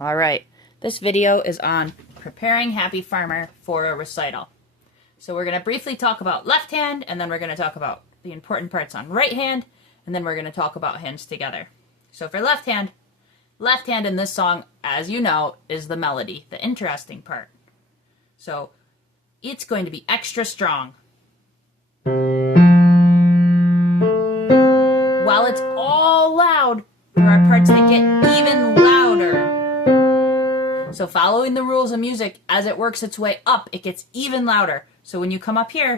All right, this video is on preparing Happy Farmer for a recital. So we're going to briefly talk about left hand, and then we're going to talk about the important parts on right hand, and then we're going to talk about hands together. So for left hand in this song, as you know, is the melody, the interesting part. So it's going to be extra strong. While it's all loud, there are parts that get even louder. So following the rules of music, as it works its way up, it gets even louder. So when you come up here,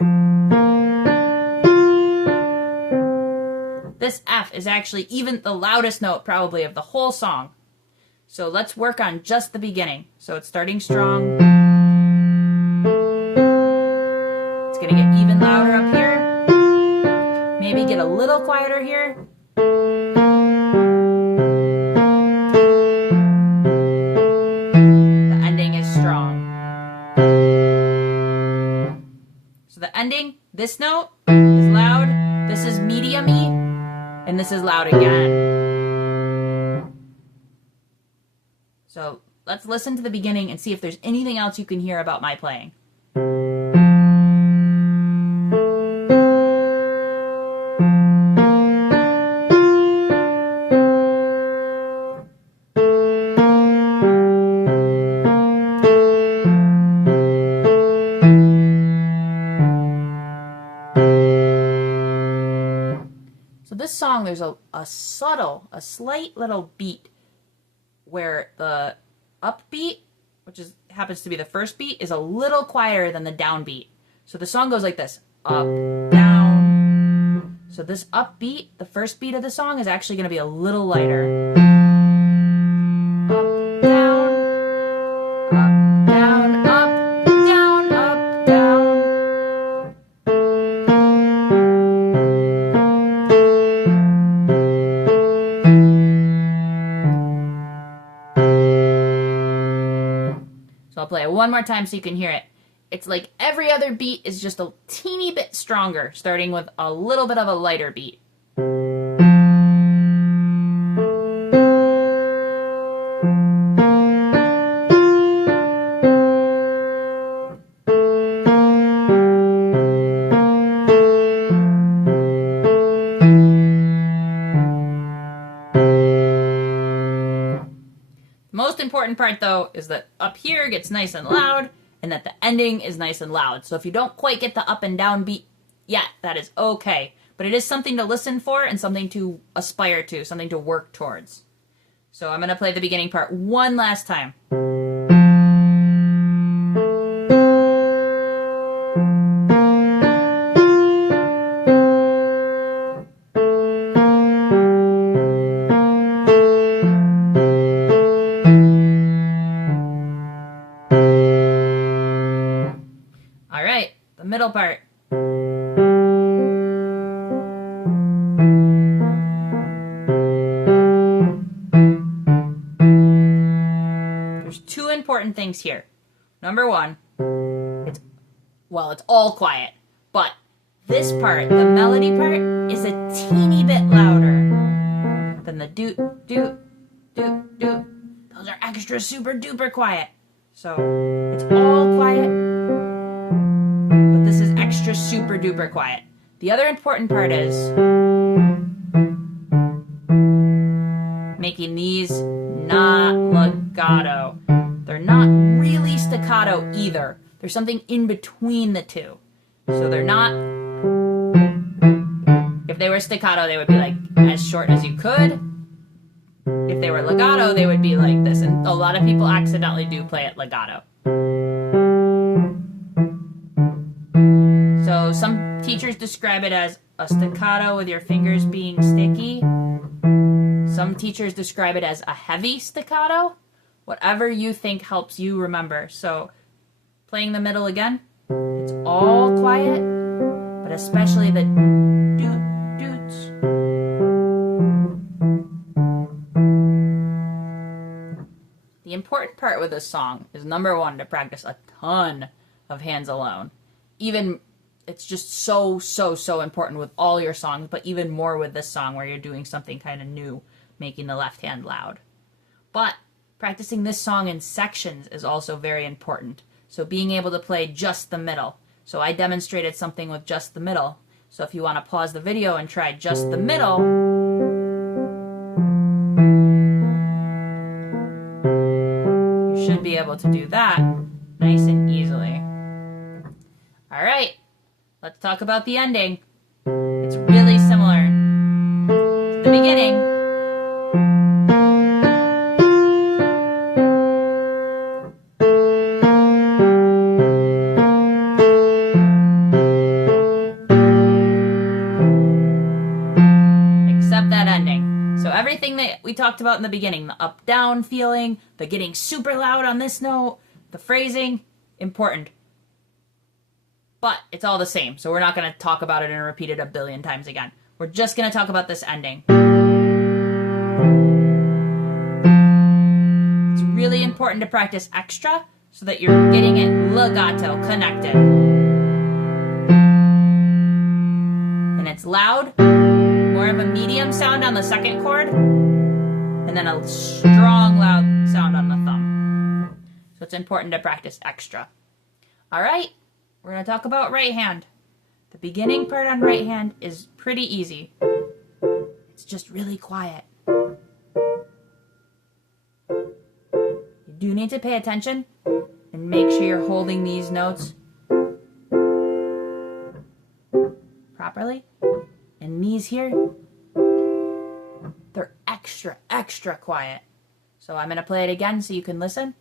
this F is actually even the loudest note probably of the whole song. So let's work on just the beginning. So it's starting strong. It's going to get even louder up here. Maybe get a little quieter here. The ending is strong. So the ending, this note is loud, this is medium-y, and this is loud again. So let's listen to the beginning and see if there's anything else you can hear about my playing. So this song, there's a slight little beat where the upbeat, which happens to be the first beat, is a little quieter than the downbeat. So the song goes like this: up, down. So this upbeat, the first beat of the song, is actually going to be a little lighter. Up, down, up, down, up, down, up, down. So I'll play it one more time so you can hear it. It's like every other beat is just a teeny bit stronger, starting with a little bit of a lighter beat. The most important part, though, is that up here gets nice and loud, and that the ending is nice and loud. So if you don't quite get the up and down beat yet, that is okay. But it is something to listen for and something to aspire to, something to work towards. So I'm going to play the beginning part one last time. All right, the middle part. There's two important things here. Number one, it's all quiet, but this part, the melody part, is a teeny bit louder than the doot, doot, doot, doot. Those are extra super duper quiet. So it's all quiet, but this is extra super duper quiet. The other important part is making these not legato. They're not really staccato either. There's something in between the two. So they're not, if they were staccato, they would be like as short as you could. If they were legato, they would be like this. And a lot of people accidentally do play it legato. So some teachers describe it as a staccato with your fingers being sticky. Some teachers describe it as a heavy staccato. Whatever you think helps you remember. So playing the middle again, it's all quiet, but especially the doot doots. The important part with this song is, number one, to practice a ton of hands alone. Even, it's just so important with all your songs, but even more with this song where you're doing something kind of new, making the left hand loud. But practicing this song in sections is also very important. So being able to play just the middle. So I demonstrated something with just the middle. So if you want to pause the video and try just the middle, you should be able to do that nice and easily. All right, let's talk about the ending. It's really similar to the beginning. Except that ending. So everything that we talked about in the beginning, the up-down feeling, the getting super loud on this note, the phrasing, important. But it's all the same, so we're not going to talk about it and repeat it a billion times again. We're just going to talk about this ending. It's really important to practice extra so that you're getting it legato, connected. And it's loud, more of a medium sound on the second chord, and then a strong, loud sound on the thumb. So it's important to practice extra. All right. We're going to talk about right hand. The beginning part on right hand is pretty easy. It's just really quiet. You do need to pay attention and make sure you're holding these notes properly. And these here, they're extra, extra quiet. So I'm going to play it again so you can listen.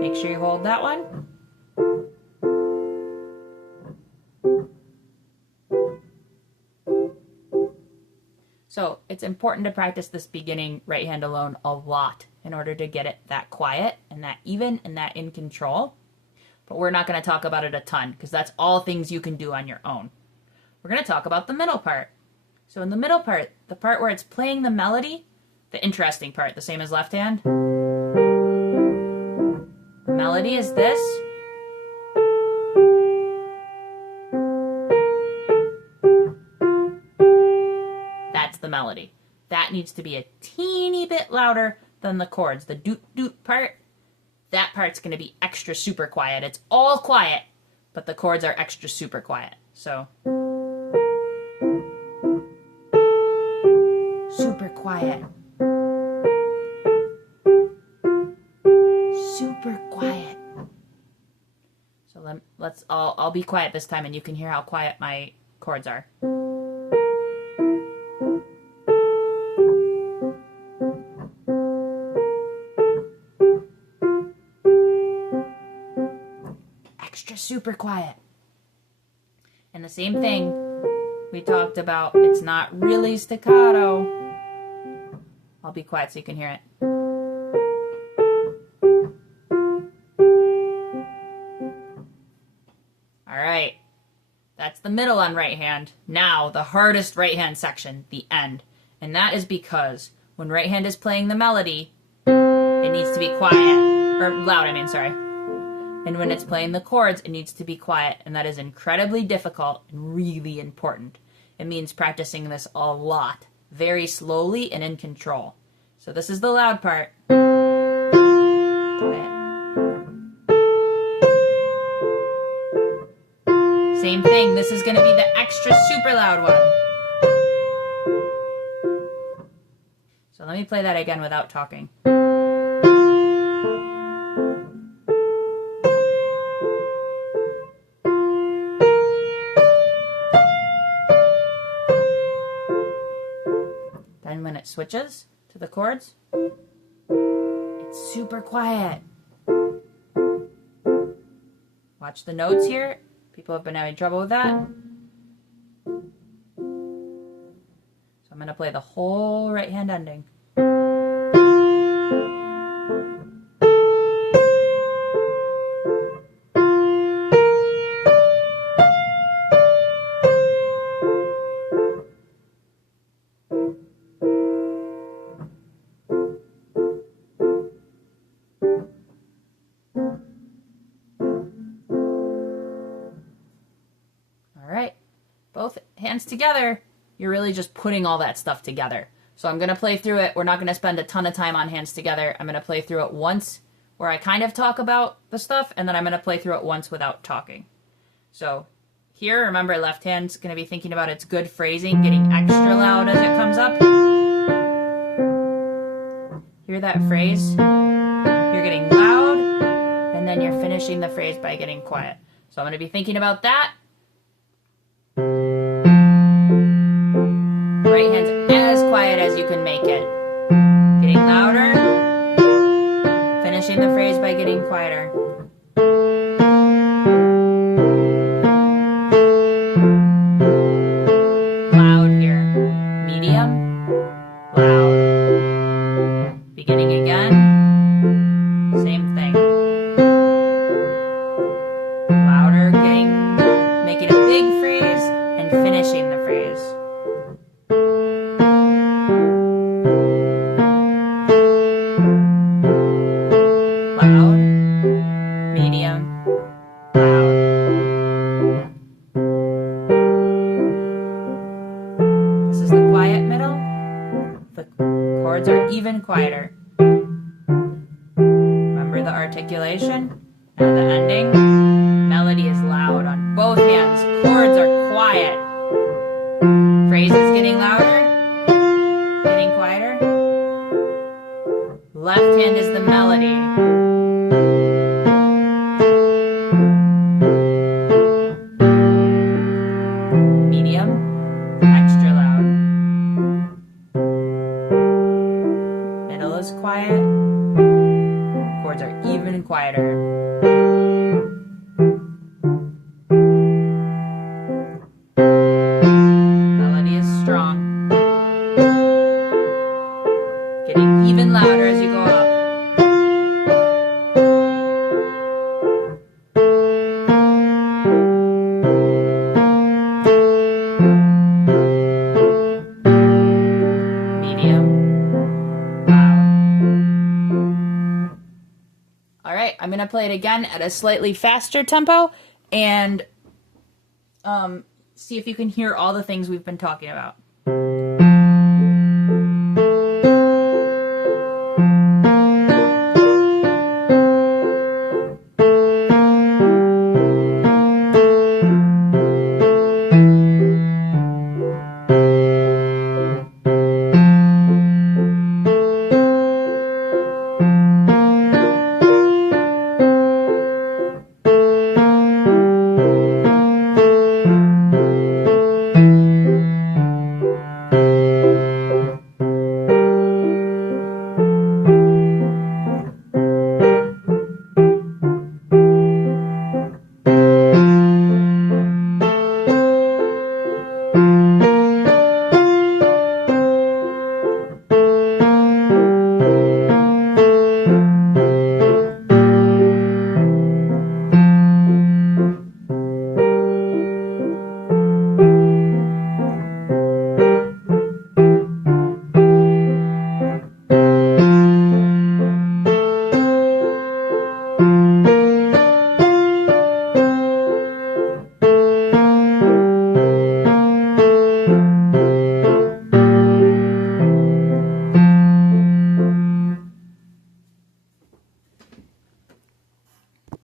Make sure you hold that one. So it's important to practice this beginning right hand alone a lot in order to get it that quiet and that even and that in control. But we're not going to talk about it a ton because that's all things you can do on your own. We're going to talk about the middle part. So in the middle part, the part where it's playing the melody, the interesting part, the same as left hand. The melody is this. That's the melody. That needs to be a teeny bit louder than the chords. The doot-doot part, that part's going to be extra super quiet. It's all quiet, but the chords are extra super quiet. So, super quiet. Super quiet. So I'll be quiet this time and you can hear how quiet my chords are. Extra super quiet. And the same thing we talked about, it's not really staccato. I'll be quiet so you can hear it. Alright, that's the middle on right hand. Now, the hardest right hand section, the end. And that is because when right hand is playing the melody, it needs to be quiet. Or loud, I mean, sorry. And when it's playing the chords, it needs to be quiet. And that is incredibly difficult and really important. It means practicing this a lot, very slowly and in control. So this is the loud part. Quiet. Same thing, this is going to be the extra super loud one. So let me play that again without talking. Then when it switches to the chords, it's super quiet. Watch the notes here. People have been having trouble with that. So I'm going to play the whole right hand ending. both hands together, you're really just putting all that stuff together. So I'm going to play through it. We're not going to spend a ton of time on hands together. I'm going to play through it once where I kind of talk about the stuff, and then I'm going to play through it once without talking. So here, remember, left hand's going to be thinking about its good phrasing, getting extra loud as it comes up. Hear that phrase? You're getting loud, and then you're finishing the phrase by getting quiet. So I'm going to be thinking about that. Right hand's as quiet as you can make it. Getting louder, finishing the phrase by getting quieter. Loud here. Medium, loud. Beginning again, same thing. Louder, making a big phrase and finishing the phrase. Loud, medium, loud. This is the quiet middle. The chords are even quieter. Remember the articulation? Now the ending. Melody is loud on both hands. Chords are quiet. Phrases getting louder, getting quieter. Left hand is the melody. Medium, extra loud. Middle is quiet. Chords are even quieter. Melody is strong. Getting even louder as you go up. Medium, loud. All right, I'm going to play it again at a slightly faster tempo and see if you can hear all the things we've been talking about.